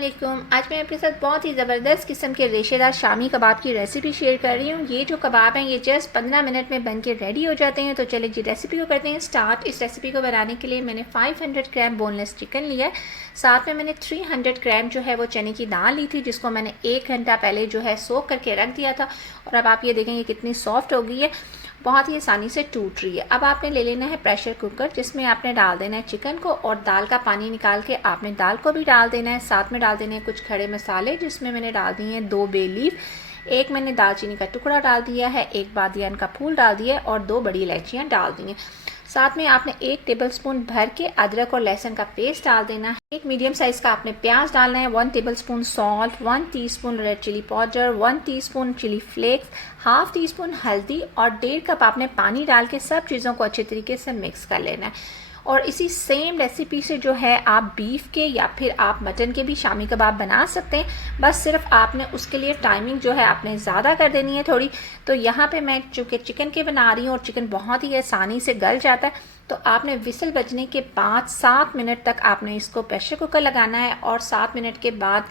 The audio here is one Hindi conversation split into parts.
वालेकुम। आज मैं आपके साथ बहुत ही ज़बरदस्त किस्म के रेशेदार शामी कबाब की रेसिपी शेयर कर रही हूँ। ये जो कबाब हैं ये जस्ट 15 मिनट में बन के रेडी हो जाते हैं। तो चलिए जी रेसिपी को करते हैं स्टार्ट। इस रेसिपी को बनाने के लिए मैंने 500 ग्राम बोनलेस चिकन लिया है। साथ में मैंने 300 ग्राम जो है वो चने की दाल ली थी, जिसको मैंने 1 घंटा पहले जो है सोक करके रख दिया था। और अब आप ये देखेंगे कितनी सॉफ्ट हो गई है, बहुत ही आसानी से टूट रही है। अब आपने ले लेना है प्रेशर कुकर, जिसमें आपने डाल देना है चिकन को और दाल का पानी निकाल के आपने दाल को भी डाल देना है। साथ में डाल देने हैं कुछ खड़े मसाले, जिसमें मैंने डाल दिए हैं 2 बे लीफ, एक मैंने दालचीनी का टुकड़ा डाल दिया है, एक बादियान का फूल डाल दिया है और 2 बड़ी इलायचियाँ डाल दी हैं। साथ में आपने 1 टेबलस्पून भर के अदरक और लहसुन का पेस्ट डाल देना है। एक मीडियम साइज का आपने प्याज डालना है, 1 tablespoon salt, 1 teaspoon red chilli powder, 1 teaspoon chilli flakes, half teaspoon हल्दी और 1.5 कप आपने पानी डाल के सब चीज़ों को अच्छे तरीके से मिक्स कर लेना है। और इसी सेम रेसिपी से जो है आप बीफ के या फिर आप मटन के भी शामी कबाब बना सकते हैं। बस सिर्फ आपने उसके लिए टाइमिंग जो है आपने ज़्यादा कर देनी है थोड़ी। तो यहाँ पे मैं चूँकि चिकन के बना रही हूँ और चिकन बहुत ही आसानी से गल जाता है, तो आपने विसल बजने के बाद 7 मिनट तक आपने इसको प्रेशर कुकर लगाना है। और 7 मिनट के बाद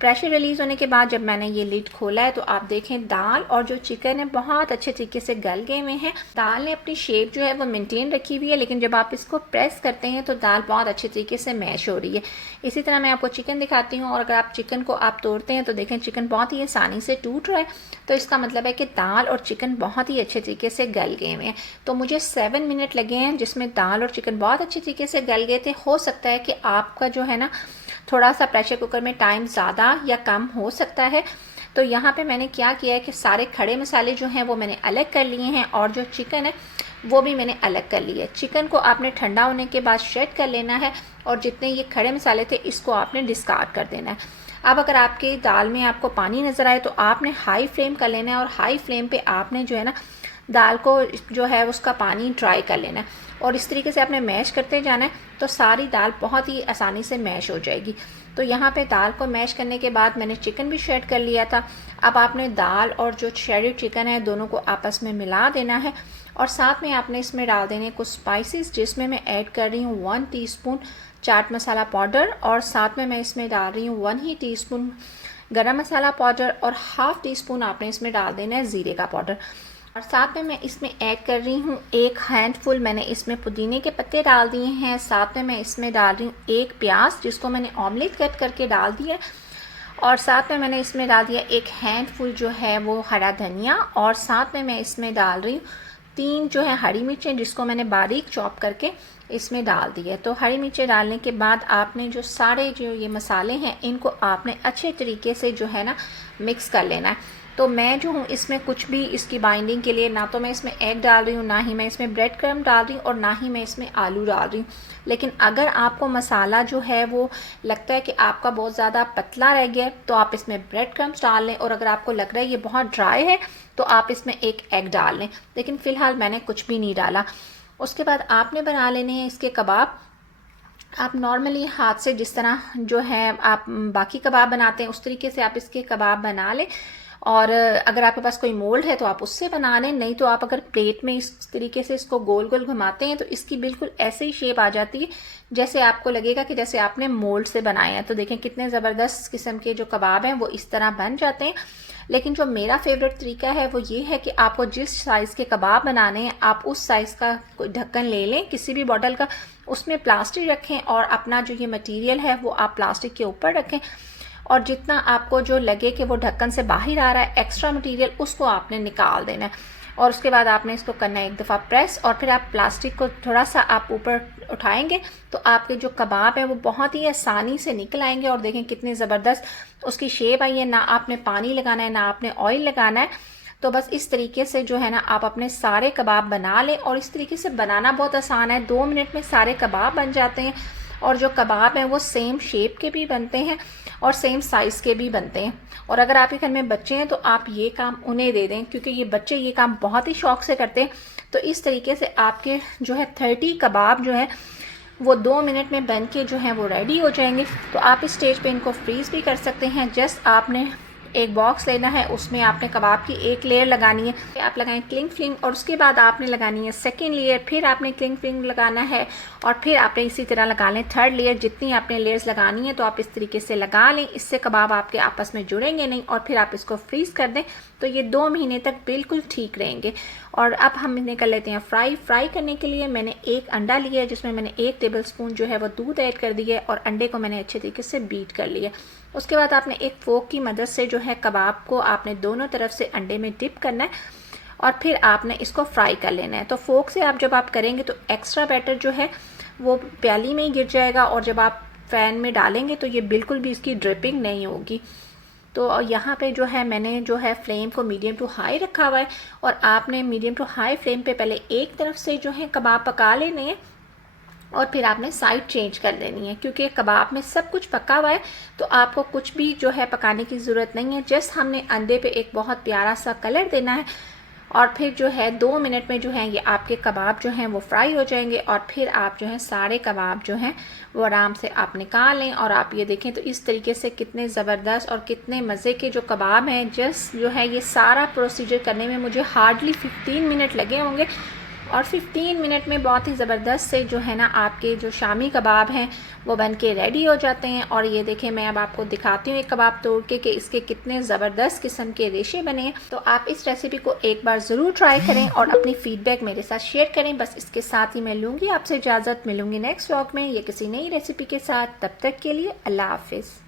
प्रेशर रिलीज़ होने के बाद जब मैंने ये लिड खोला है तो आप देखें दाल और जो चिकन है बहुत अच्छे तरीके से गल गए हुए हैं। दाल ने अपनी शेप जो है वो मेंटेन रखी हुई है, लेकिन जब आप इसको प्रेस करते हैं तो दाल बहुत अच्छे तरीके से मैश हो रही है। इसी तरह मैं आपको चिकन दिखाती हूँ और अगर आप चिकन को आप तोड़ते हैं तो देखें चिकन बहुत ही आसानी से टूट रहा है। तो इसका मतलब है कि दाल और चिकन बहुत ही अच्छे तरीके से गल गए हुए हैं। तो मुझे 7 मिनट लगे हैं, जिसमें दाल और चिकन बहुत अच्छे तरीके से गल गए थे। हो सकता है कि आपका जो है ना थोड़ा सा प्रेशर कुकर में टाइम ज़्यादा या कम हो सकता है। तो यहाँ पे मैंने क्या किया है कि सारे खड़े मसाले जो हैं वो मैंने अलग कर लिए हैं और जो चिकन है वो भी मैंने अलग कर लिए। चिकन को आपने ठंडा होने के बाद श्रेड कर लेना है और जितने ये खड़े मसाले थे इसको आपने डिस्कार्ड कर देना है। अब अगर आपके दाल में आपको पानी नज़र आए तो आपने हाई फ्लेम कर लेना है और हाई फ्लेम पे आपने जो है ना दाल को जो है उसका पानी ड्राई कर लेना है और इस तरीके से आपने मैश करते जाना है। तो सारी दाल बहुत ही आसानी से मैश हो जाएगी। तो यहाँ पे दाल को मैश करने के बाद मैंने चिकन भी श्रेड कर लिया था। अब आपने दाल और जो श्रेडेड चिकन है दोनों को आपस में मिला देना है और साथ में आपने इसमें डाल देने कुछ स्पाइसेस, जिसमें मैं ऐड कर रही हूँ 1 टीस्पून चाट मसाला पाउडर और साथ में मैं इसमें डाल रही हूँ 1 ही टीस्पून गरम मसाला पाउडर और हाफ टी स्पून आपने इसमें डाल देना है ज़ीरे का पाउडर। और साथ में मैं इसमें ऐड कर रही हूँ 1 हैंडफुल मैंने इसमें पुदीने के पत्ते डाल दिए हैं। साथ में मैं इसमें डाल रही हूँ 1 प्याज, जिसको मैंने ऑमलेट कट करके डाल दिया और साथ में मैंने इसमें डाल दिया 1 हैंडफुल जो है वो हरा धनिया और साथ में मैं इसमें डाल रही हूँ 3 जो है हरी मिर्चें, जिसको मैंने बारीक चॉप करके इसमें डाल दिया। तो हरी मिर्चें डालने के बाद आपने जो सारे जो ये मसाले हैं इनको आपने अच्छे तरीके से जो है ना मिक्स कर लेना है। तो मैं जो हूँ इसमें कुछ भी इसकी बाइंडिंग के लिए ना तो मैं इसमें एग डाल रही हूँ, ना ही मैं इसमें ब्रेड क्रम्ब डाल रही हूँ और ना ही मैं इसमें आलू डाल रही हूँ। लेकिन अगर आपको मसाला जो है वो लगता है कि आपका बहुत ज़्यादा पतला रह गया है तो आप इसमें ब्रेड क्रम्ब्स डाल लें और अगर आपको लग रहा है ये बहुत ड्राई है तो आप इसमें 1 एग डाल लें। लेकिन फ़िलहाल मैंने कुछ भी नहीं डाला। उसके बाद आपने बना लेने हैं इसके कबाब। आप नॉर्मली हाथ से जिस तरह जो है आप बाकी कबाब बनाते हैं उस तरीके से आप इसके कबाब बना लें और अगर आपके पास कोई मोल्ड है तो आप उससे बना लें, नहीं तो आप अगर प्लेट में इस तरीके से इसको गोल गोल घुमाते हैं तो इसकी बिल्कुल ऐसे ही शेप आ जाती है जैसे आपको लगेगा कि जैसे आपने मोल्ड से बनाए हैं। तो देखें कितने ज़बरदस्त किस्म के जो कबाब हैं वो इस तरह बन जाते हैं। लेकिन जो मेरा फेवरेट तरीका है वो ये है कि आपको जिस साइज़ के कबाब बनाने हैं आप उस साइज़ का कोई ढक्कन ले लें किसी भी बॉटल का, उसमें प्लास्टिक रखें और अपना जो ये मटेरियल है वो आप प्लास्टिक के ऊपर रखें और जितना आपको जो लगे कि वो ढक्कन से बाहर आ रहा है एक्स्ट्रा मटेरियल उसको आपने निकाल देना है और उसके बाद आपने इसको करना है 1 दफ़ा प्रेस और फिर आप प्लास्टिक को थोड़ा सा आप ऊपर उठाएंगे तो आपके जो कबाब है वो बहुत ही आसानी से निकल आएंगे। और देखें कितनी ज़बरदस्त उसकी शेप आई है, ना आपने पानी लगाना है ना आपने ऑयल लगाना है। तो बस इस तरीके से जो है ना आप अपने सारे कबाब बना लें और इस तरीके से बनाना बहुत आसान है। 2 मिनट में सारे कबाब बन जाते हैं और जो कबाब हैं वो सेम शेप के भी बनते हैं और सेम साइज़ के भी बनते हैं। और अगर आपके घर में बच्चे हैं तो आप ये काम उन्हें दे दें, क्योंकि ये बच्चे ये काम बहुत ही शौक से करते हैं। तो इस तरीके से आपके जो है 30 कबाब जो है वो 2 मिनट में बन के जो है वो रेडी हो जाएंगे। तो आप इस स्टेज पे इनको फ्रीज़ भी कर सकते हैं। जस्ट आपने एक बॉक्स लेना है, उसमें आपने कबाब की एक लेयर लगानी है, आप लगाएं क्लिंग फिल्म और उसके बाद आपने लगानी है सेकेंड लेयर, फिर आपने क्लिंग फिल्म लगाना है और फिर आपने इसी तरह लगा लें थर्ड लेयर। जितनी आपने लेयर्स लगानी है तो आप इस तरीके से लगा लें, इससे कबाब आपके आपस में जुड़ेंगे नहीं और फिर आप इसको फ्रीज़ कर दें तो ये 2 महीने तक बिल्कुल ठीक रहेंगे। और अब हम इन्हें कर लेते हैं फ्राई करने के लिए मैंने एक अंडा लिया है जिसमें मैंने 1 टेबलस्पून जो है वो दूध ऐड कर दिया है और अंडे को मैंने अच्छे तरीके से बीट कर लिया। उसके बाद आपने एक फोक की मदद से जो है कबाब को आपने दोनों तरफ से अंडे में डिप करना है और फिर आपने इसको फ्राई कर लेना है। तो फोक से जब आप करेंगे तो एक्स्ट्रा बैटर जो है वो प्याली में ही गिर जाएगा और जब आप पैन में डालेंगे तो ये बिल्कुल भी इसकी ड्रिपिंग नहीं होगी। तो यहाँ पे जो है मैंने जो है फ्लेम को मीडियम टू हाई रखा हुआ है और आपने मीडियम टू हाई फ्लेम पे पहले एक तरफ से जो है कबाब पका लेने हैं और फिर आपने साइड चेंज कर देनी है, क्योंकि कबाब में सब कुछ पका हुआ है तो आपको कुछ भी जो है पकाने की ज़रूरत नहीं है। जस्ट हमने अंडे पे एक बहुत प्यारा सा कलर देना है और फिर जो है 2 मिनट में जो है ये आपके कबाब जो हैं वो फ्राई हो जाएंगे और फिर आप जो है सारे कबाब जो हैं वो आराम से आप निकाल लें। और आप ये देखें तो इस तरीके से कितने ज़बरदस्त और कितने मज़े के जो कबाब हैं। जस्ट जो है ये सारा प्रोसीजर करने में मुझे हार्डली 15 मिनट लगे होंगे और 15 मिनट में बहुत ही ज़बरदस्त से जो है ना आपके जो शामी कबाब हैं वो बन के रेडी हो जाते हैं। और ये देखें मैं अब आपको दिखाती हूँ एक कबाब तोड़ के कि इसके कितने ज़बरदस्त किस्म के रेशे बने हैं। तो आप इस रेसिपी को एक बार ज़रूर ट्राई करें और अपनी फ़ीडबैक मेरे साथ शेयर करें। बस इसके साथ ही मैं लूँगी आपसे इजाज़त, मिलूँगी नेक्स्ट व्लॉग में या किसी नई रेसिपी के साथ। तब तक के लिए अल्लाह हाफिज़।